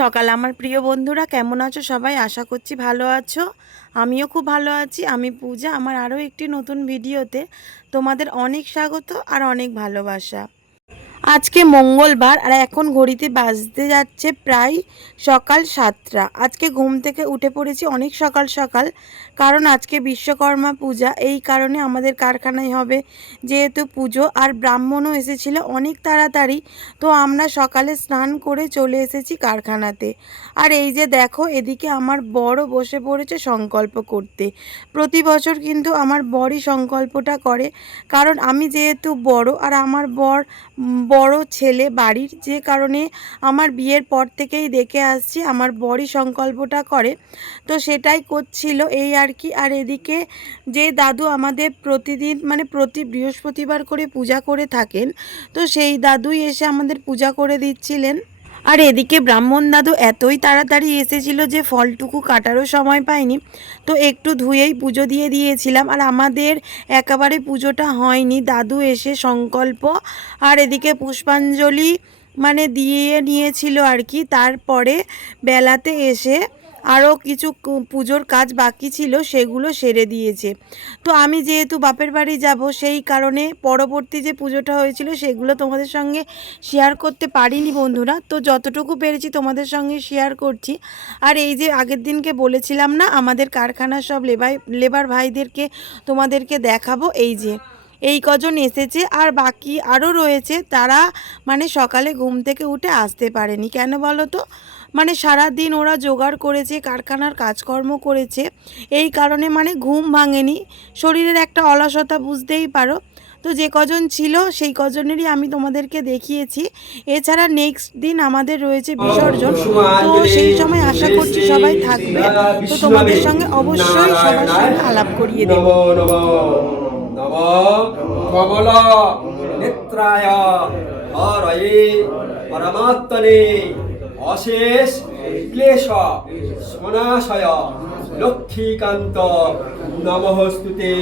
সকাল আমার প্রিয় বন্ধুরা, কেমন আছো সবাই? আশা করছি ভালো আছো। আমিও খুব ভালো আছি। আমি পূজা। আমার আরও একটি নতুন ভিডিওতে তোমাদের অনেক স্বাগত আর অনেক ভালোবাসা। আজকে মঙ্গলবার আর এখন ঘড়িতে বাজতে যাচ্ছে প্রায় সকাল 7টা। আজকে ঘুম থেকে উঠে পড়েছি অনেক সকাল সকাল, কারণ আজকে বিশ্বকর্মা পূজা। এই কারণে আমাদের কারখানায় হবে যেহেতু পুজো, আর ব্রাহ্মণও এসেছিল অনেক তাড়াতাড়ি, তো আমরা সকালে স্নান করে চলে এসেছি কারখানাতে। আর এই যে দেখো, এদিকে আমার বড় বসে পড়েছে সংকল্প করতে। প্রতি বছর কিন্তু আমার বড়ই সংকল্পটা করে, কারণ আমি যেহেতু বড় আর আমার বড় ছেলে বাড়ির, যে কারণে আমার বিয়ের পর থেকেই দেখে আসছি আমার বড়ই সংকল্পটা করে, তো সেটাই করছিল এই আর কি। আর এদিকে যে দাদু আমাদের প্রতিদিন প্রতি বৃহস্পতিবার করে পূজা করে থাকেন, তো সেই দাদুই এসে আমাদের পূজা করে দিচ্ছিলেন। আর এদিকে ব্রাহ্মণ দাদু এতই তাড়াতাড়ি এসেছিল যে ফলটুকু কাটারও সময় পাইনি, তো একটু ধুয়েই পুজো দিয়ে দিয়েছিলাম। আর আমাদের একেবারে পুজোটা হয়নি, দাদু এসে সংকল্প আর এদিকে পুষ্পাঞ্জলি দিয়ে নিয়েছিল আর কি। তারপরে বেলাতে এসে আরও কিছু পুজোর কাজ বাকি ছিল, সেগুলো সেরে দিয়েছে। তো আমি যেহেতু বাপের বাড়ি যাব, সেই কারণে পরবর্তী যে পুজোটা হয়েছিল সেগুলো তোমাদের সঙ্গে শেয়ার করতে পারিনি বন্ধুরা, তো যতটুকু পেরেছি তোমাদের সঙ্গে শেয়ার করছি। আর এই যে আগের দিনকে বলেছিলাম না আমাদের কারখানার সব লেবার ভাইদেরকে তোমাদেরকে দেখাবো, এই কজন এসেছে আর বাকি আরও রয়েছে, তারা সকালে ঘুম থেকে উঠে আসতে পারেনি। কেন বলো তো? সারা দিন ওরা জোগাড় করেছে, কারখানার কাজকর্ম করেছে, এই কারণে ঘুম ভাঙেনি, শরীরের একটা অলসতা বুঝতেই পারো। তো যে কজন ছিল সেই কজনেরই আমি তোমাদেরকে দেখিয়েছি। এছাড়া নেক্সট দিন আমাদের রয়েছে বিসর্জন, তো সেই সময় আশা করছি সবাই থাকবে, তো তোমাদের সঙ্গে অবশ্যই সবার সঙ্গে আলাপ করিয়ে দেব। কমল নেত্রায় হরয়ে পরমাত্মনে অশেষ ক্লেশ সনাশয় লক্ষ্মীকান্ত নমস্তুতে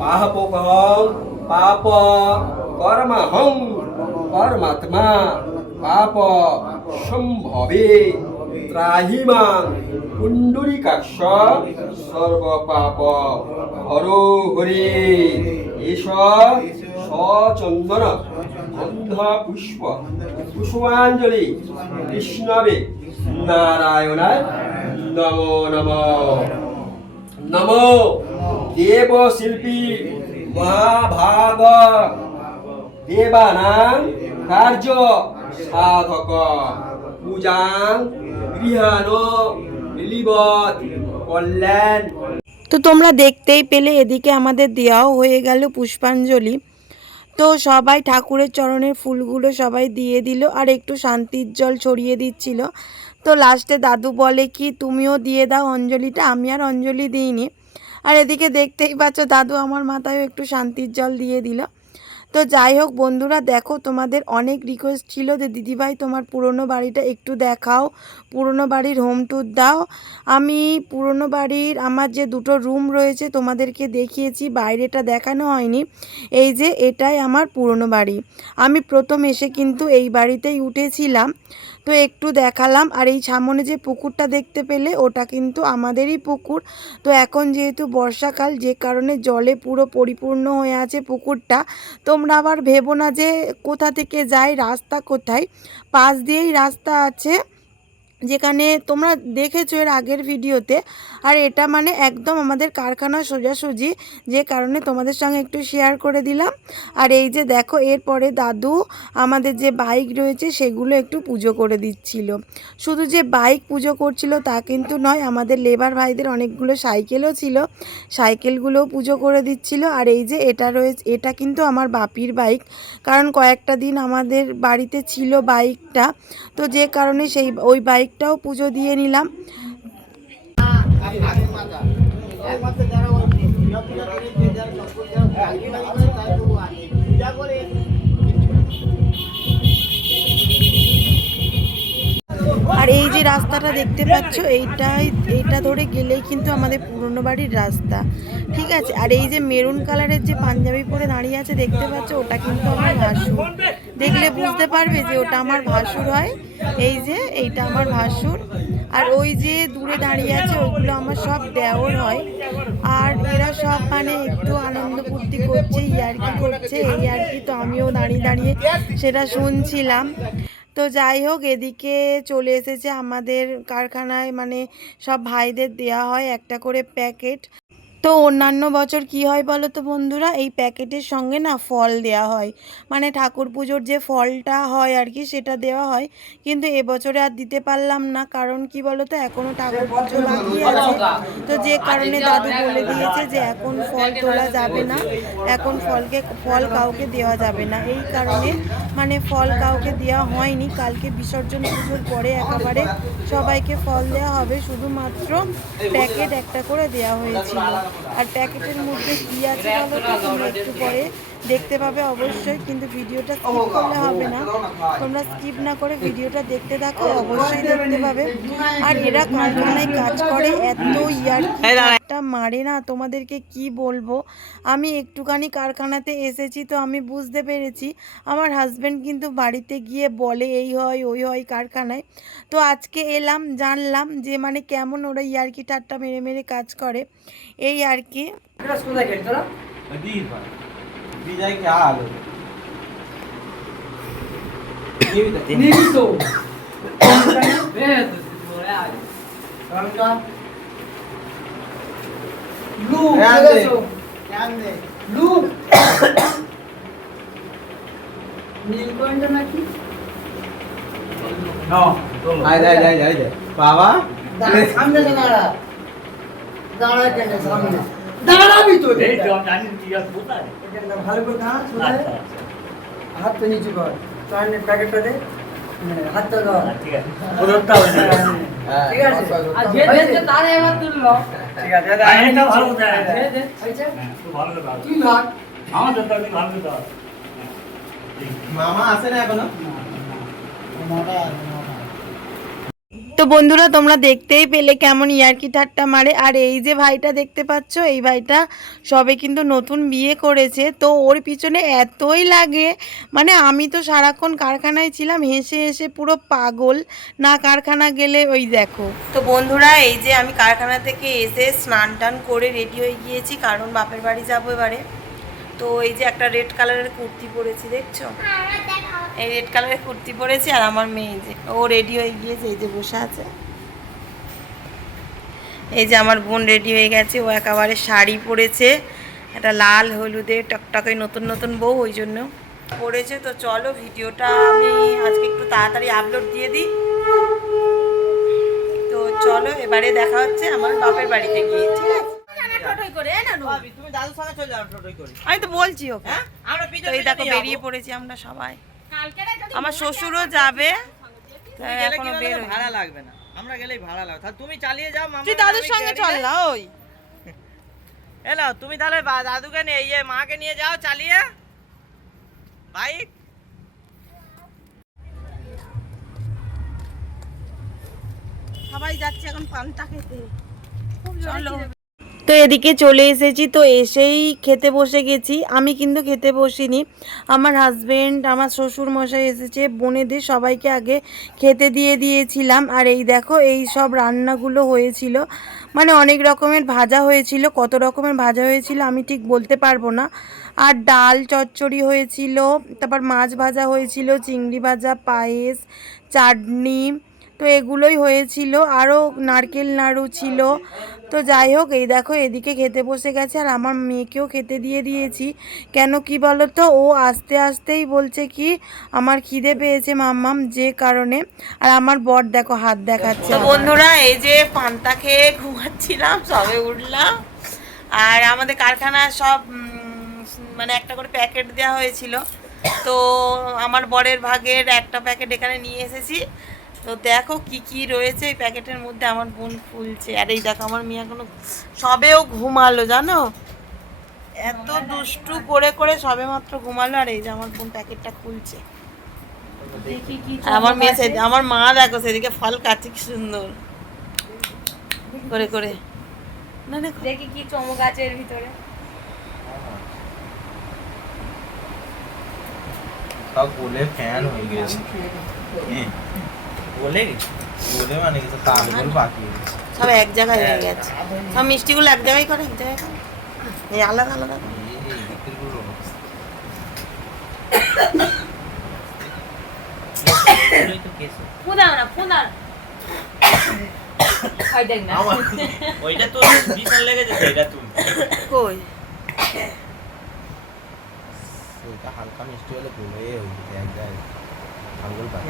পাপকং পাপ কর্মহং পরমাত্মা পাপ সম্ভবে ত্রাহিমাং পুণ্ডরীকাক্ষ সর্বপাপ হরো হরে এষ সচন্দন গন্ধ পুষ্প পুষ্পাঞ্জলি কৃষ্ণবে নারায়ণায় নমো নমো। নমো দেবশিল্পী মহাভাগ দেবানাং কার্য সাধক পূজাং গৃহাণ লিবত কল্যাণ। তো তোমরা দেখতেই পেলে এদিকে আমাদের দেওয়াও হয়ে গেল পুষ্পাঞ্জলি। তো সবাই ঠাকুরের চরণের ফুলগুলো সবাই দিয়ে দিল আর একটু শান্তির জল ছড়িয়ে দিচ্ছিল। তো লাস্টে দাদু বলে কি তুমিও দিয়ে দাও অঞ্জলিটা, আমি আর অঞ্জলি দিইনি। আর এদিকে দেখতেই পাচ্ছ দাদু আমার মাথায়ও একটু শান্তির জল দিয়ে দিল। তো যাই হোক বন্ধুরা, দেখো তোমাদের অনেক রিকোয়েস্ট ছিল যে দিদিভাই তোমার পুরনো বাড়িটা একটু দেখাও, পুরনো বাড়ির হোম ট্যুর দাও। আমি পুরনো বাড়ির আমার যে দুটো রুম রয়েছে তোমাদেরকে দেখিয়েছি, বাইরেটা দেখানো হয়নি। এই যে এটাই আমার পুরনো বাড়ি, আমি প্রথম এসে কিন্তু এই বাড়িতেই উঠেছিলাম, তো একটু দেখালাম। আর এই সামনে যে পুকুরটা দেখতে পেলে ওটা কিন্তু আমাদেরই পুকুর। তো এখন যেহেতু বর্ষাকাল, যে কারণে জলে পুরো পরিপূর্ণ হয়ে আছে পুকুরটা। তোমরা আবার ভেবো না যে কোথা থেকে যায়, রাস্তা কোথায়, পাশ দিয়েই রাস্তা আছে, যেখানে তোমরা দেখেছো এর আগের ভিডিওতে। আর এটা একদম আমাদের কারখানা সোজাসুজি, যে কারণে তোমাদের সঙ্গে একটু শেয়ার করে দিলাম। আর এই যে দেখো, এরপরে দাদু আমাদের যে বাইক রয়েছে সেগুলো একটু পুজো করে দিচ্ছিল। শুধু যে বাইক পুজো করছিল তা কিন্তু নয়, আমাদের লেবার ভাইদের অনেকগুলো সাইকেলও ছিল, সাইকেলগুলোও পুজো করে দিচ্ছিল। আর এই যে এটা রয়েছে, এটা কিন্তু আমার বাপির বাইক, কারণ কয়েকটা দিন আমাদের বাড়িতে ছিল বাইকটা, তো যে কারণে ওই বাইকটাও পুজো দিয়ে নিলাম। আর এই যে রাস্তাটা দেখতে পাচ্ছ, এইটা ধরে গেলেই কিন্তু আমাদের পুরনো বাড়ির রাস্তা, ঠিক আছে। আর এই যে মেরুন কালারের যে পাঞ্জাবি পরে দাঁড়িয়ে আছে দেখতে পাচ্ছ, ওটা কিন্তু আমার ভাসুর। দেখলে বুঝতে পারবে যে ওটা আমার ভাসুর হয়। এই যে এইটা আমার ভাসুর, আর ওই যে দূরে দাঁড়িয়ে আছে ওইগুলো আমার সব দেওর হয়। আর এরা সব মানে একটু আনন্দ ফুর্তি করছে, ইয়ার্কি করছে, এই আর কি। তো আমিও দাঁড়িয়ে দাঁড়িয়ে সেটা শুনছিলাম। তো যাই হোক, এদিকে চলে এসেছে আমাদের কারখানায়, মানে সব ভাইদের দেয়া হয় একটা করে প্যাকেট। তো অন্যান্য বছর কি হয় বলো তো বন্ধুরা, এই প্যাকেটের সঙ্গে না ফল দেয়া হয়, মানে ঠাকুর পুজোর যে ফলটা হয় আর কি সেটা দেওয়া হয়। কিন্তু এবছরে আর দিতে পারলাম না, কারণ কি বলো তো এখনও ঠাকুর পুজো বাকি আছে। তো যে কারণে দাদু বলে দিয়েছে যে এখন ফল তোলা যাবে না, এখন ফল কাউকে দেওয়া যাবে না। এই কারণে মানে ফল কাউকে দেওয়া হয়নি। কালকে বিসর্জন পুজোর পরে একেবারে সবাইকে ফল দেওয়া হবে, শুধুমাত্র প্যাকেট একটা করে দেওয়া হয়েছিল। আর প্যাকেটের মধ্যে কী আছে বলো তো, তোমরা একটু পরে দেখতে পাবে অবশ্যই, কিন্তু ভিডিওটা স্কিপ করলে হবে না। তোমরা স্কিপ না করে ভিডিওটা দেখতে থাকো, অবশ্যই দেখতে পাবে। আর এরা কারখানায় কাজ করে, এত ইয়ার্কিটা মারে না, তোমাদেরকে কি বলবো। আমি একটুখানি কারখানাতে এসেছি তো আমি বুঝতে পেরেছি। আমার হাজব্যান্ড কিন্তু বাড়িতে গিয়ে বলে এই হয় ওই হয় কারখানায়। তো আজকে এলাম, জানলাম যে মানে কেমন ওরা ইয়ার্কি ঠাট্টা মেরে মেরে কাজ করে, এই আর কি। বাবা সামনে দাঁড়া, দাঁড়া কেন সামনে দাঁড়াবি তো, ভালো করে দাঁড়া, হাত তো নিচু কর, চায়ের প্যাকেটটা দে, হাতটা ধর, ঠিক আছে, ঠিক আছে, তাহলে এবার তুললো, ঠিক আছে, তুই ধর, মামা আসে না এখনো? তো বন্ধুরা তোমরা দেখতেই পেলে কেমন ইয়ার্কি ঠাট্টা মারে। আর এই যে ভাইটা দেখতে পাচ্ছ, এই ভাইটা সবে কিন্তু নতুন বিয়ে করেছে, তো ওর পিছনে এতই লাগে, মানে আমি তো সারাক্ষণ কারখানায় ছিলাম, হেসে হেসে পুরো পাগল না কারখানা গেলে। ওই দেখো তো বন্ধুরা, এই যে আমি কারখানা থেকে এসে স্নান টান করে রেডি হয়ে গিয়েছি, কারণ বাপের বাড়ি যাবো এবারে। তো এই যে একটা রেড কালারের কুর্তি পরেছি, দেখছো, এই রেড কালারের কুর্তি পরেছি। আর আমার মেয়ে যে ও রেডি হয়ে গিয়েছে, এই যে বসে আছে। এই যে আমার বোন রেডি হয়ে গেছে, ও একেবারে শাড়ি পরেছে, একটা লাল হলুদের টকটকে নতুন নতুন বউ, ওই জন্য পরেছে। তো চলো ভিডিওটা আমি আজকে একটু তাড়াতাড়ি আপলোড দিয়ে দিই। তো চলো এবারে দেখা হচ্ছে আমার বাপের বাড়িতে গিয়ে, ঠিক আছে? আমি তো বলছি ওকে। তো এই দেখো বেরিয়ে পড়েছি আমরা সবাই, আমার শ্বশুরও যাবে, এখনো বের হয়নি। ভাড়া লাগবে না, আমরা গেলেই ভাড়া লাগবে। তাহলে তুমি চালিয়ে যাও, মামা তুই দাদুর সঙ্গে চল না, ওই এলো তুমি তাহলে দাদুকে নিয়ে ইয়ে মাকে নিয়ে যাও চালিয়ে বাইক। সবাই যাচ্ছে এখন পান্তা খেতে, চলো। তো এদিকে চলে এসেছি, তো এসেই খেতে বসে গেছি। আমি কিন্তু খেতে বসিনি, আমার হাজবেন্ড আমার শ্বশুর মশাই এসেছে, বোনেদের সবাইকে আগে খেতে দিয়ে দিয়েছিলাম। আর এই দেখো এই সব রান্নাগুলো হয়েছিল, মানে অনেক রকমের ভাজা হয়েছিল, কত রকমের ভাজা হয়েছিল আমি ঠিক বলতে পারবো না। আর ডাল চচ্চড়ি হয়েছিল, তারপর মাছ ভাজা হয়েছিল, চিংড়ি ভাজা, পায়েস, চাটনি, তো এগুলোই হয়েছিল। আরও নারকেল নাড়ু ছিল। তো যাই হোক, এই দেখো এদিকে খেতে বসে গেছে, আর আমার মেয়েকেও খেতে দিয়ে দিয়েছি। কেন কি বলো তো, ও আস্তে আস্তেই বলছে কি আমার খিদে পেয়েছে মাম্মাম, যে কারণে। আর আমার বর দেখো হাত দেখাচ্ছে। তো বন্ধুরা, এই যে পান্তা খেয়ে ঘুমাচ্ছিলাম, সবে উঠলাম। আর আমাদের কারখানার সব মানে একটা করে প্যাকেট দেওয়া হয়েছিল, তো আমার বরের ভাগের একটা প্যাকেট এখানে নিয়ে এসেছি। তো দেখো কি কি রয়েছে এই প্যাকেটের মধ্যে, আমার বোন খুলছে। আর এই দেখো আমার মেয়ে এখনো সবেও ঘুমালো, জানো, এত দুষ্টু করে করে সবে মাত্র ঘুমালো। আর এই যে আমার বোন প্যাকেটটা খুলছে, আর আমার মেয়ে আমার মা দেখো সেদিকে ফল কাটছে কি সুন্দর করে করে। না দেখি কি চমক আছে এর ভিতরে। তাও বলে ফ্যান হয়ে গেছে বলে গেছি বলে মানে কিছু তালগুলো বাকি গেছে সব এক জায়গায় হয়ে গেছে, সব মিষ্টিগুলো এক জায়গায় করে, এক জায়গায় করে। এই আলাদা আলাদা করে। এই দিকের গুলো অবস্থা। এগুলোই তো কেস আমার ওইটা তো ভীষণ লেগেছে সেটা তুই কই এটা হালকা মিষ্টি হলে বলে হয়ে গেছে এক জায়গায় তালগুলো বাকি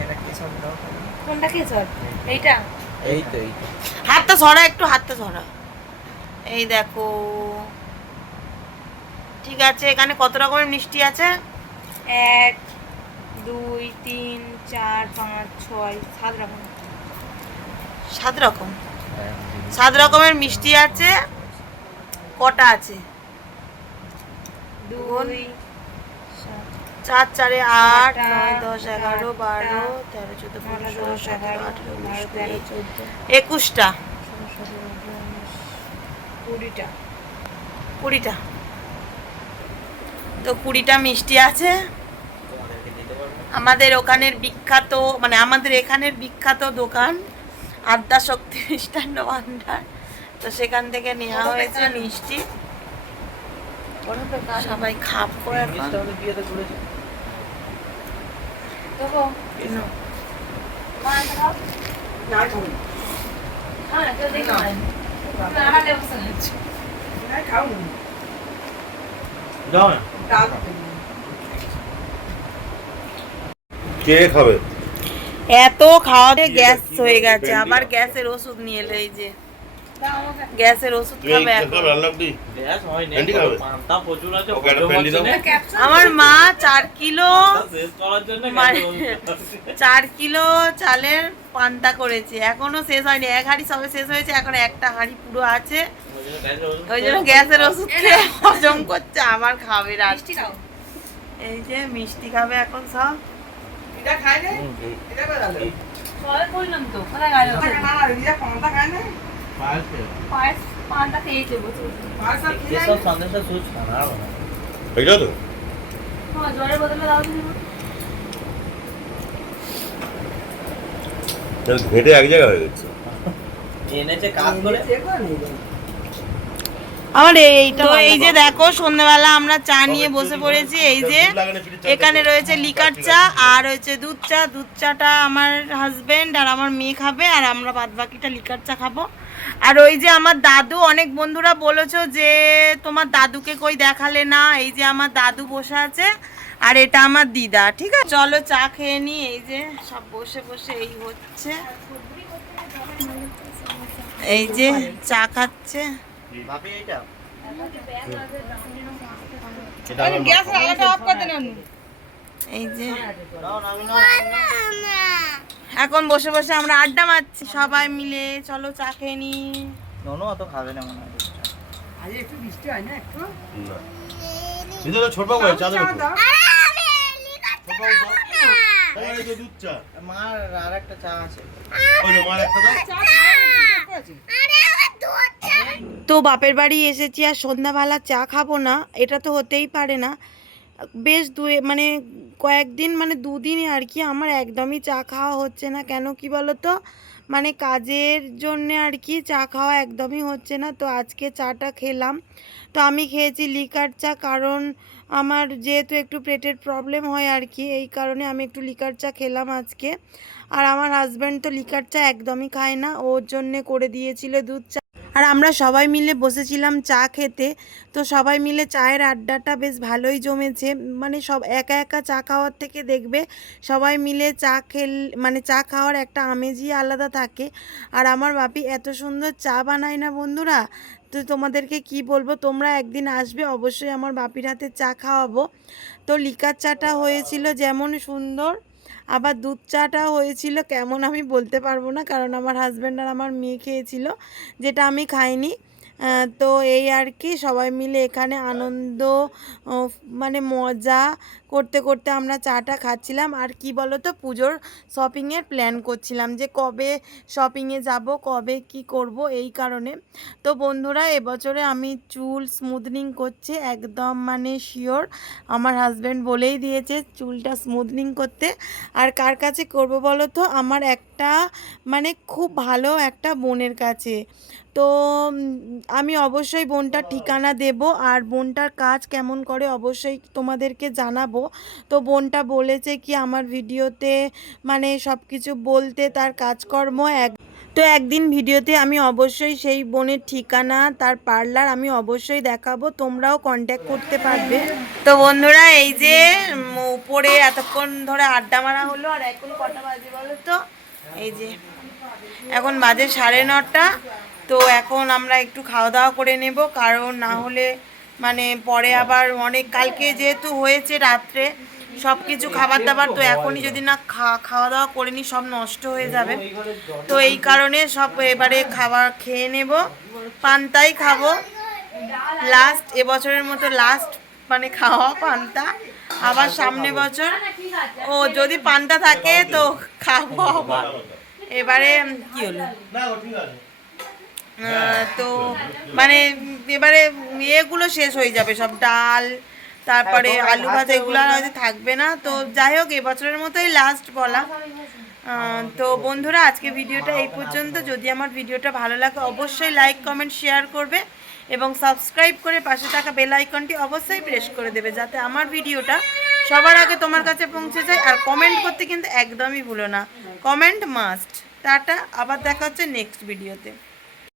কোনটা কেশর? এইটা? এই তো এই তো হাতটা সরা, একটু হাতটা সরা। এই দেখো, ঠিক আছে। এখানে কত রকমের মিষ্টি আছে? 1 2 3 4 5 6 7 রকম। 7 রকম? 7 রকমের মিষ্টি আছে। কটা আছে? 2 4 4 8 9 10 11 12 13 14 15 16 17 18 19 20 21টা 20টা তো 20টা মিষ্টি আছে। আমাদের ওখানের বিখ্যাত, মানে আমাদের এখানের বিখ্যাত দোকান আদ্যাশক্তি মিষ্টান্ন ভান্ডার, তো সেখান থেকে নেওয়া হয়েছে মিষ্টি। সবাই খাবো এখন। বিয়েতে করেছে যাও না কে খাবে? এত খাওয়াতে গ্যাস হয়ে গেছে, আবার গ্যাসের ওষুধ নিয়ে এলো। এই যে গ্যাসের ওষুধ তুমি খাবে এই এখন। খাবে রান্না দি গ্যাস হয় নেই ভেন্ডি খাবে? পান্তা প্রচুর আছে ওকে একটা ভেন্ডি দাও। আমার মা 4 কিলো শেষ করার জন্য মানে 4 কিলো চালের পান্তা করেছে, এখনো শেষ হয়নি। এক হাঁড়ি সবে শেষ হয়েছে, এখন একটা হাঁড়ি পুরো আছে। ওই জন্য গ্যাসের ওষুধ খেয়ে হজম করছে, আবার খাবে রাত্রে। এই যে মিষ্টি খাবে এখন সব। যেসব সন্দেশটা সুচ খানা হয়ে গেল তো? তাহলে ঘেটে এক জায়গায় হয়ে গেছে। এনেছে কাজ করে আমার এইটা, এই যে দেখো সন্ধ্যাবেলা আমরা চা নিয়ে বসে পড়েছি। এই যে এখানে রয়েছে লিকার চা আর হয়েছে দুধ চা। দুধ চাটা আমার হাজবেন্ড আর আমার মেয়ে খাবে, আর আমরা বাদ বাকিটা লিকার চা খাবো। আর ওই যে আমার দাদু, অনেক বন্ধুরা বলেছো যে তোমার দাদুকে কই দেখালে না। এই যে আমার দাদু বসে আছে, আর এটা আমার দিদা। ঠিক আছে, চলো চা খেয়ে নি। এই যে সব বসে বসে এই হচ্ছে, এই যে চা খাচ্ছে। ভাবি এইটা এই যে নাও নাও এখন বসে বসে আমরা আড্ডা মারছি সবাই মিলে। চলো চা খেয়ে নি। ননু অত খাবে না মনে হয় না। ভিতরে ছোট বাবু চা দেবে তো? ছোট বাবু দাও। এই যে দুধ চা। মার আর একটা চা আছে ওই যে মার একটা দাও। তো বাপের বাড়ি এসেছি আর সন্ধ্যাবেলা চা খাবো না, এটা তো হতেই পারে না। বেশ মানে কয়েকদিন, মানে 2 দিনই আর কি আমার একদমই চা খাওয়া হচ্ছে না। কেন কি বলো তো, মানে কাজের জন্যে আর কি চা খাওয়া একদমই হচ্ছে না। তো আজকে চাটা খেলাম। তো আমি খেয়েছি লিকার চা, কারণ আমার যেহেতু একটু পেটের প্রবলেম হয় আর কি, এই কারণে আমি একটু লিকার চা খেলাম আজকে। আর আমার হাজব্যান্ড তো লিকার চা একদমই খায় না, ওর জন্যে করে দিয়েছিল দুধ চা। আর আমরা সবাই মিলে বসেছিলাম চা খেতে। তো সবাই মিলে চায়ের আড্ডাটা বেশ ভালোই জমেছে। মানে সব একা একা চা খাওয়ার থেকে দেখবে সবাই মিলে চা মানে চা খাওয়ার একটা আমেজই আলাদা থাকে। আর আমার বাপি এত সুন্দর চা বানায় না বন্ধুরা, তো তোমাদেরকে কি বলবো, তোমরা একদিন আসবে, অবশ্যই আমার বাপির হাতে চা খাওয়াবো। তো লিকার চাটা হয়েছিল যেমন সুন্দর, আবার দুধ চাটা হয়েছিল কেমন আমি বলতে পারবো না, কারণ আমার হাজব্যান্ড আর আমার মেয়ে খেয়েছিল, যেটা আমি খাইনি। তো এই আর কি, সবাই মিলে এখানে আনন্দ, মানে মজা করতে করতে আমরা চাটা খাচ্ছিলাম। আর কি বলো তো, পুজোর শপিংয়ের প্ল্যান করছিলাম যে কবে শপিংয়ে যাব, কবে কি করব, এই কারণে। তো বন্ধুরা, এবছরে আমি চুল স্মুথনিং করছি, একদম মানে শিওর। আমার হাজব্যান্ড বলেই দিয়েছে চুলটা স্মুথনিং করতে। আর কার কাছে করব বলো তো, আমার একটা মানে খুব ভালো একটা বোনের কাছে। তো আমি অবশ্যই বোনটার ঠিকানা দেব, আর বোনটার কাজ কেমন করে অবশ্যই তোমাদেরকে জানাবো। তো বোনটা বলেছে কি আমার ভিডিওতে মানে সব কিছু বলতে, তার কাজকর্ম তো একদিন ভিডিওতে আমি অবশ্যই সেই বোনের ঠিকানা, তার পার্লার আমি অবশ্যই দেখাবো, তোমরাও কন্ট্যাক্ট করতে পারবে। তো বন্ধুরা, এই যে উপরে এতক্ষণ ধরে আড্ডা মারা হলো, আর এখন কটা বাজে বলো তো, এই যে এখন বাজে 9:30। তো এখন আমরা একটু খাওয়া দাওয়া করে নেব, কারণ না হলে মানে পরে আবার অনেক, কালকে যেহেতু হয়েছে রাত্রে সব কিছু খাবার দাবার, তো এখনই যদি না খাওয়া দাওয়া করে নিই সব নষ্ট হয়ে যাবে। তো এই কারণে সব এবারে খাবার খেয়ে নেব, পান্তাই খাবো লাস্ট, এবছরের মতো লাস্ট মানে খাওয়া পান্তা। আবার সামনে বছর ও যদি পান্তা থাকে তো খাবো আবার। এবারে কি হলো, তো মানে এবারে এগুলো শেষ হয়ে যাবে, সব ডাল তারপরে আলু ভাজা এগুলো আর হয়তো থাকবে না। তো যাই হোক, এবছরের মতোই লাস্ট বলা। তো বন্ধুরা, আজকে ভিডিওটা এই পর্যন্ত। যদি আমার ভিডিওটা ভালো লাগে অবশ্যই লাইক কমেন্ট শেয়ার করবে, এবং সাবস্ক্রাইব করে পাশে থাকা বেল আইকনটি অবশ্যই প্রেস করে দেবে, যাতে আমার ভিডিওটা সবার আগে তোমার কাছে পৌঁছে যায়। আর কমেন্ট করতে কিন্তু একদমই ভুলো না, কমেন্ট মাস্ট। টাটা, আবার দেখা হচ্ছে নেক্সট ভিডিওতে।